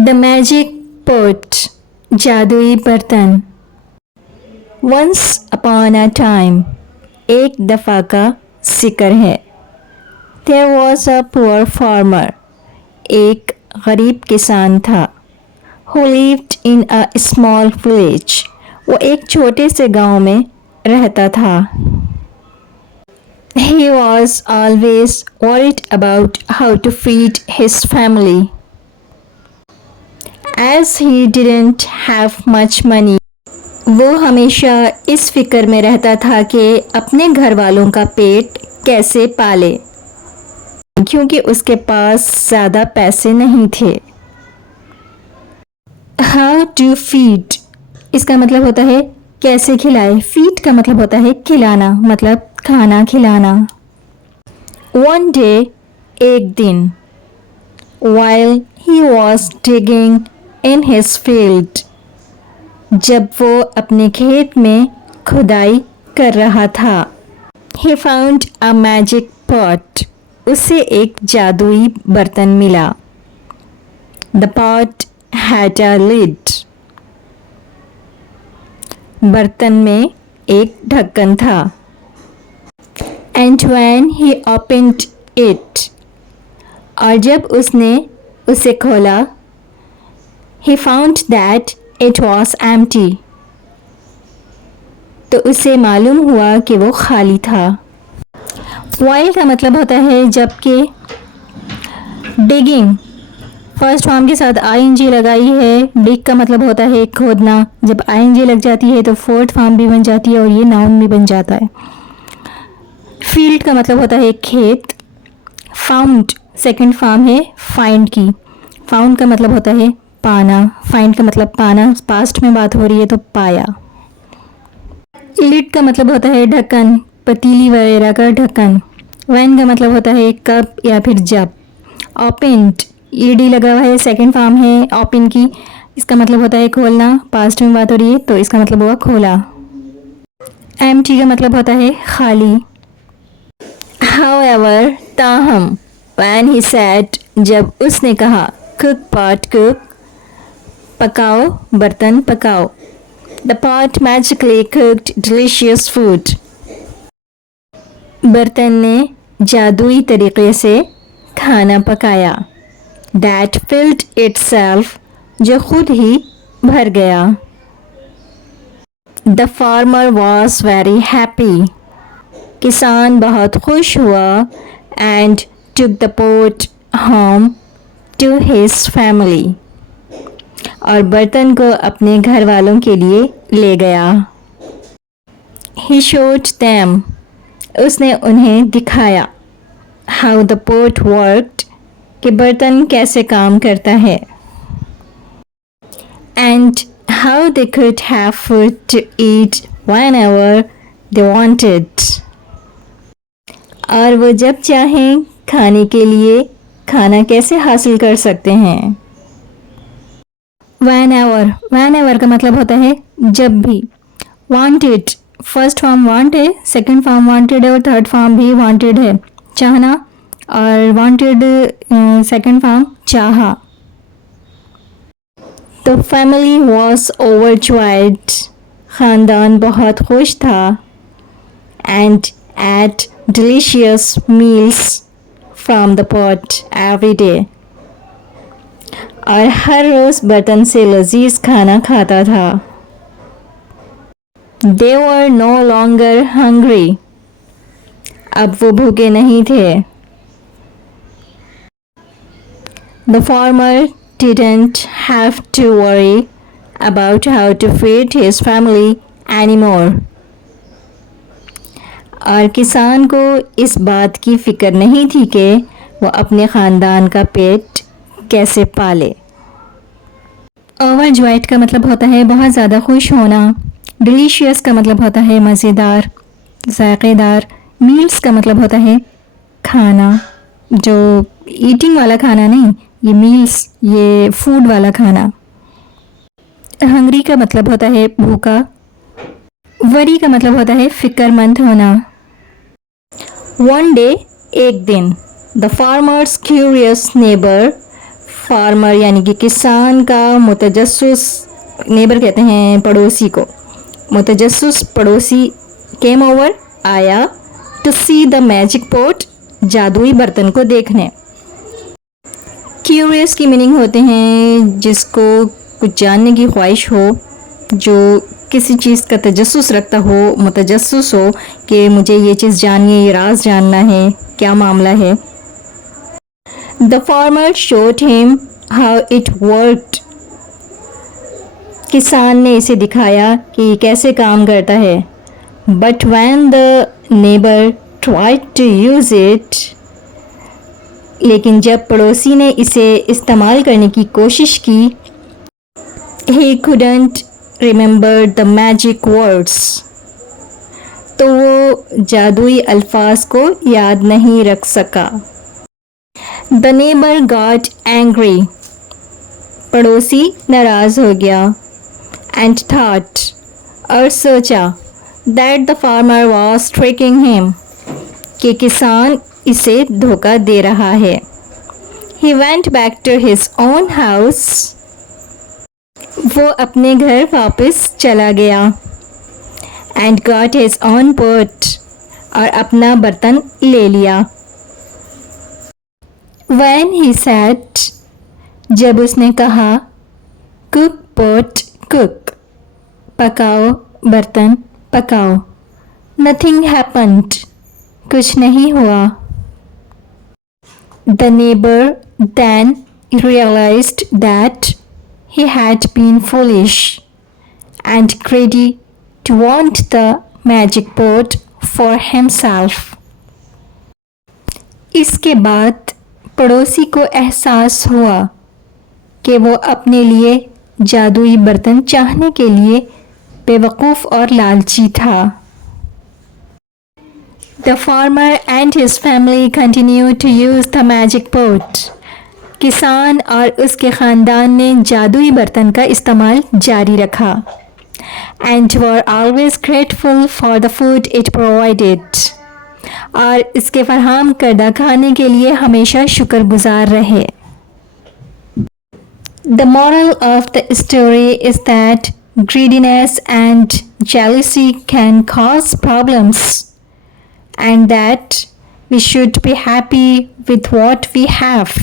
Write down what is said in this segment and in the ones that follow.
The magic pot, जादुई बर्तन। Once upon a time, एक दफ़ा का जिक्र है। There was a poor farmer, एक गरीब किसान था। Who lived in a small village, वो एक छोटे से गांव में रहता था। He was always worried about how to feed his family. As he didn't have much money, वो हमेशा इस फिक्र में रहता था कि अपने घर वालों का पेट कैसे पाले, क्योंकि उसके पास ज़्यादा पैसे नहीं थे। How to feed, इसका मतलब होता है कैसे खिलाए। फीड का मतलब होता है खिलाना, मतलब खाना खिलाना। One day, एक दिन, while he was digging in his field, जब वो अपने खेत में खुदाई कर रहा था, he found a magic pot, उसे एक जादुई बर्तन मिला। The pot had a lid, बर्तन में एक ढक्कन था। And when he opened it, और जब उसने उसे खोला, he found that it was empty, तो उसे मालूम हुआ कि वो खाली था। While का मतलब होता है जबकि। Digging फर्स्ट फॉर्म के साथ ing लगाई है। डिग का मतलब होता है खोदना, जब ing लग जाती है तो फोर्थ फॉर्म भी बन जाती है और ये नाउन भी बन जाता है। फील्ड का मतलब होता है खेत। फाउंड सेकंड फॉर्म है फाइंड की। फाउंड का मतलब होता है पाना, फाइंड का मतलब पाना, पास्ट में बात हो रही है तो पाया। लिड का मतलब होता है ढक्कन, पतीली वगैरह का ढक्कन। वैन का मतलब होता है कब या फिर जब। ओपेंड ईडी लगा हुआ है, सेकंड फॉर्म है ओपन की, इसका मतलब होता है खोलना, पास्ट में बात हो रही है तो इसका मतलब हुआ खोला। एम्प्टी का मतलब होता है खाली। However, ताहम, when he said, जब उसने कहा cook pot cook, पकाओ बर्तन पकाओ, the pot magically cooked delicious food, बर्तन ने जादुई तरीके से खाना पकाया। That filled itself, जो खुद ही भर गया। The farmer was very happy, किसान बहुत खुश हुआ। And took the pot home to his family, और बर्तन को अपने घर वालों के लिए ले गया। He showed them, उसने उन्हें दिखाया। How the pot worked, कि बर्तन कैसे काम करता है। And how they could have food to eat whenever they wanted, और वो जब चाहें खाने के लिए खाना कैसे हासिल कर सकते हैं। whenever का मतलब होता है जब भी। wanted फर्स्ट फॉर्म वांट है, सेकंड फॉर्म वांटेड है और थर्ड फॉर्म भी वांटेड है, चाहना। और वांटेड सेकंड फॉर्म चाहा। तो फैमिली वॉज ओवरजॉयड, ख़ानदान बहुत खुश था। And ate delicious meals from the pot every day, और हर रोज़ बर्तन से लजीज खाना खाता था। They were no longer hungry, अब वो भूखे नहीं थे। The farmer didn't have to worry about how to feed his family anymore, और किसान को इस बात की फ़िक्र नहीं थी कि वो अपने ख़ानदान का पेट कैसे पाले। ओवरजॉयड का मतलब होता है बहुत ज़्यादा खुश होना। डिलीशियस का मतलब होता है मज़ेदार, ज़ायक़ेदार। मील्स का मतलब होता है खाना, जो ईटिंग वाला खाना नहीं, ये मील्स, ये फूड वाला खाना। हंग्री का मतलब होता है भूखा। वरी का मतलब होता है फ़िक्रमंद होना। वन डे एक दिन, the farmers curious neighbour, farmer यानी कि किसान का मुतजस्सिस, नेबर कहते हैं पड़ोसी को, मुतजस्सिस पड़ोसी केम ओवर आया to see the magic pot, जादुई बर्तन को देखने। क्यूरियस की मीनिंग होते हैं जिसको कुछ जानने की ख्वाहिश हो, जो किसी चीज़ का तजस्सुस रखता हो, मुतजस्सिस हो कि मुझे ये चीज़ जाननी है, ये राज जानना है, क्या मामला है। The farmer showed him how it worked, किसान ने इसे दिखाया कि कैसे काम करता है। But when the neighbour tried to use it, लेकिन जब पड़ोसी ने इसे इस्तेमाल करने की कोशिश की, he couldn't remember the magic words, तो वो जादुई अल्फाज को याद नहीं रख सका। The neighbor got angry, पड़ोसी नाराज हो गया। And thought, और सोचा, that the farmer was tricking him, कि किसान इसे धोखा दे रहा है। He went back to his own house, वो अपने घर वापस चला गया। And got his own pot, और अपना बर्तन ले लिया। व्हेन ही सेड, जब उसने कहा, कुक पॉट कुक, पकाओ बर्तन पकाओ, नथिंग हैपेंड, कुछ नहीं हुआ। The neighbour then realised that he had been foolish and greedy to want the magic pot for himself. इसके बाद पड़ोसी को एहसास हुआ कि वो अपने लिए जादुई बर्तन चाहने के लिए बेवकूफ़ और लालची था। The farmer and his family continued to use the magic pot. किसान और उसके ख़ानदान ने जादुई बर्तन का इस्तेमाल जारी रखा। And were always grateful for the food it provided, और इसके फराहम करदा खाने के लिए हमेशा शुक्रगुजार रहे। The moral of the story is that greediness and jealousy can cause problems, and that we should be happy with what we have.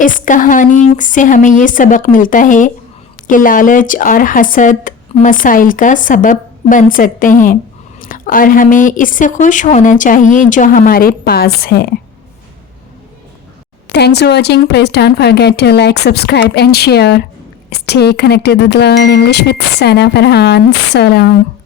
इस कहानी से हमें ये सबक मिलता है कि लालच और हसद मसाइल का सबब बन सकते हैं, और हमें इससे खुश होना चाहिए जो हमारे पास है। Thanks for watching. Please don't forget to like, subscribe and share. Stay connected with Learn English with Sana Farhan. Salam.